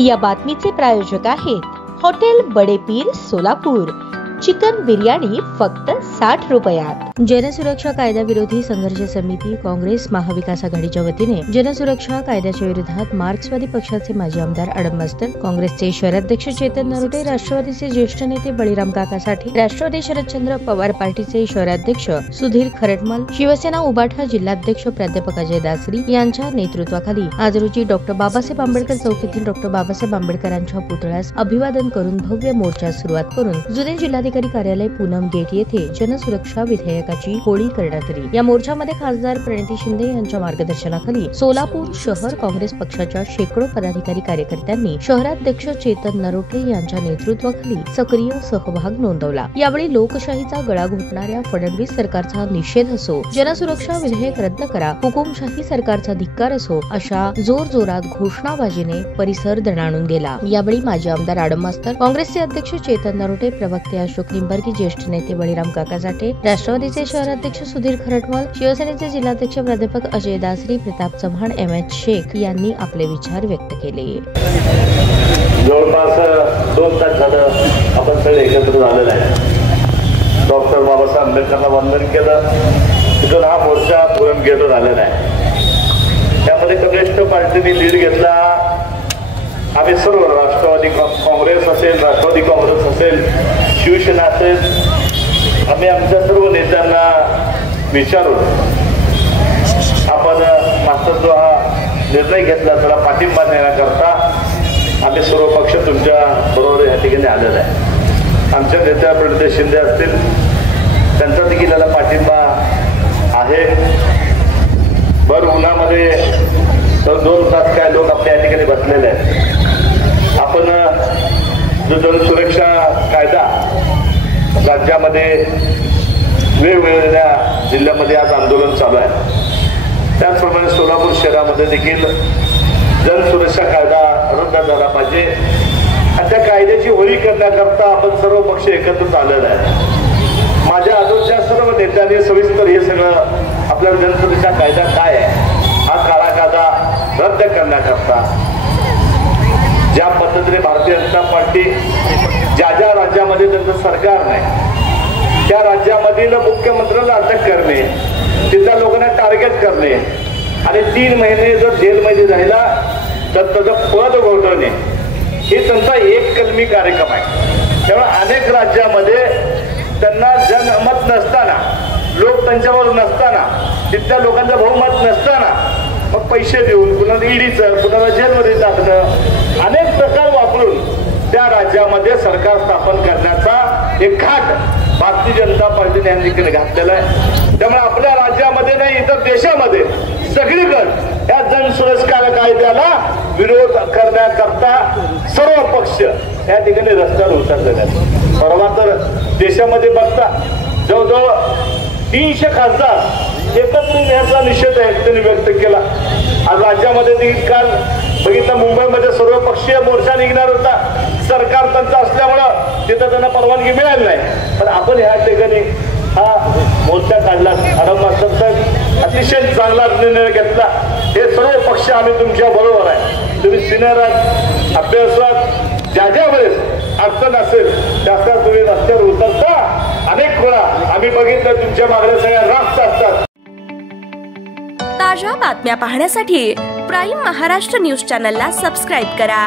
या बातमीचे प्रायोजक आहेत हॉटेल बडे पीर सोलापूर। चिकन बिर्याणी फक्त 60 रुपयात। जनसुरक्षा कायद्याविरोधी संघर्ष समिती काँग्रेस महाविकास आघाडीच्या वतीने जनसुरक्षा कायद्याच्या विरोधात मार्क्सवादी पक्षाचे माजी आमदार अडम मस्तर, काँग्रेसचे शहराध्यक्ष चेतन नरोटे, राष्ट्रवादीचे ज्येष्ठ नेते बळीराम काका साठी, राष्ट्रवादी शरदचंद्र पवार पार्टीचे शहराध्यक्ष सुधीर खरटमल, शिवसेना उबाठा जिल्हाध्यक्ष प्राध्यापक अजय दासरी यांच्या नेतृत्वाखाली आज रोजी डॉक्टर बाबासाहेब आंबेडकर चौक येथील डॉक्टर बाबासाहेब आंबेडकरांच्या पुतळ्यास अभिवादन करून भव्य मोर्चास सुरुवात करून जुने जिल्हाधिकारी कार्यालय पूनम गेट येथे जनसुरक्षा विधेयकाची होळी करण्यात आली। या मोर्चामध्ये खासदार प्रणिती शिंदे यांच्या मार्गदर्शनाखाली सोलापूर शहर काँग्रेस पक्षाच्या शेकडो पदाधिकारी कार्यकर्त्यांनी शहराध्यक्ष चेतन नरोटे यांच्या नेतृत्वाखाली सक्रिय सहभाग नोंदवला। यावेळी लोकशाहीचा गळा घोटणाऱ्या फडणवीस सरकारचा निषेध असो, जनसुरक्षा विधेयक रद्द करा, हुकुमशाही सरकारचा धिक्कार असो, अशा जोरजोरात घोषणाबाजीने परिसर दणाणून गेला। यावेळी माजी आमदार अडम मस्तर, काँग्रेसचे अध्यक्ष चेतन नरोटे, प्रवक्ते अशोक निंबार्की, ज्येष्ठ नेते बळीराम काका साठे, राष्ट्रवादीचे शहराध्यक्ष सुधीर खरटमल, शिवसेनेचे जिल्हाध्यक्ष प्राध्यापक अजय दासरी, प्रताप चव्हाण, एम.एच. शेख यांनी आपले विचार व्यक्त केले। जवळपास 2 तास झालं आपण सगळे एकत्र झालेले आहे। डॉक्टर बाबासाहेब आंबेडकरांना वंदन केलं, तिथून हा मोर्चा पूर्ण गेलो झालेला आहे। त्यामध्ये कम्युनिस्ट पार्टीने लीड घेतला। आम्ही सर्व राष्ट्रवादी काँग्रेस असेल, राष्ट्रवादी काँग्रेस असेल, शिवसेना असेल, आम्ही आमच्या सर्व नेत्यांना विचारून आपण मास्टर जो हा निर्णय घेतला त्याला पाठिंबा देण्याकरता आम्ही सर्व पक्ष तुमच्या बरोबर या ठिकाणी आलेला आहे। आमच्या नेत्या प्रणिती शिंदे असतील, त्यांचा देखील याला पाठिंबा आहे। भर उन्हामध्ये तर 2 तास काय लोक आपल्या या ठिकाणी बसलेले आहेत। आपण जो जनसुरक्षा कायदा राज्यामध्ये वेगवेगळ्या जिल्ह्यामध्ये आज आंदोलन चालू आहे, त्याचप्रमाणे सोलापूर शहरामध्ये देखील जनसुरक्षा कायदा रद्द झाला पाहिजे आणि त्या कायद्याची होळी करण्याकरता आपण सर्व पक्ष एकत्र आलेला आहे। माझ्या आजूबाजूच्या सर्व नेत्यांनी सविस्तर हे सगळं आपल्याला जनसुरक्षा कायदा काय आहे, हा काळा कायदा रद्द करण्याकरता ज्या पद्धतीने भारतीय जनता पार्टी ज्या ज्या राज्यामध्ये त्यांचं सरकार नाही त्या राज्यामधील मुख्यमंत्र्याला अटक करणे, तिथल्या लोकांना टार्गेट करणे आणि 3 महिने जर जेलमध्ये राहिला तर त्याचं पद घोटवणे हे त्यांचा एक कलमी कार्यक्रम आहे। त्यामुळे अनेक राज्यामध्ये त्यांना जनमत नसताना, लोक त्यांच्यावर नसताना, तिथल्या लोकांचं बहुमत नसताना मग पैसे देऊन कुणाला ईडीचं, कुणाला जेलमध्ये टाकणं, अनेक प्रकार वापरून त्या राज्यामध्ये सरकार स्थापन करण्याचा एक घाट भारतीय जनता पार्टीने या ठिकाणी घातलेला आहे। त्यामुळे आपल्या राज्यामध्ये नाही इतर देशामध्ये सगळीकडे या जनसुरक्षा कायद्याला विरोध करण्याकरता सर्व पक्ष या ठिकाणी रस्त्यावर उतरलेले आहेत। परवा तर देशामध्ये बघता जवळजवळ 300 खासदार एकत्रित याचा निषेध त्यांनी व्यक्त केला। आज राज्यामध्ये देखील काल बघितलं मुंबईमध्ये सर्वपक्षीय मोर्चा निघणार होता, सरकार त्यांचं असल्यामुळं तिथं त्यांना परवानगी मिळाली नाही, पण आपण ह्या ठिकाणी हा मोर्चा काढला। अडम मस्तर साहेब अतिशय चांगला निर्णय घेतला। हे सर्व पक्ष आम्ही तुमच्या बरोबर आहे। तुम्ही सिनियर आहात, अभ्यासात ज्या ज्या वेळेस अडचण असेल त्याचा तुम्ही रस्त्यावर उतरता। अनेक वेळा आम्ही बघितलं तुमच्या मागण्या सगळ्या रास्त असतात। ताज्या बातम्या पाहण्यासाठी प्राईम महाराष्ट्र न्यूज चॅनलला सबस्क्राईब करा।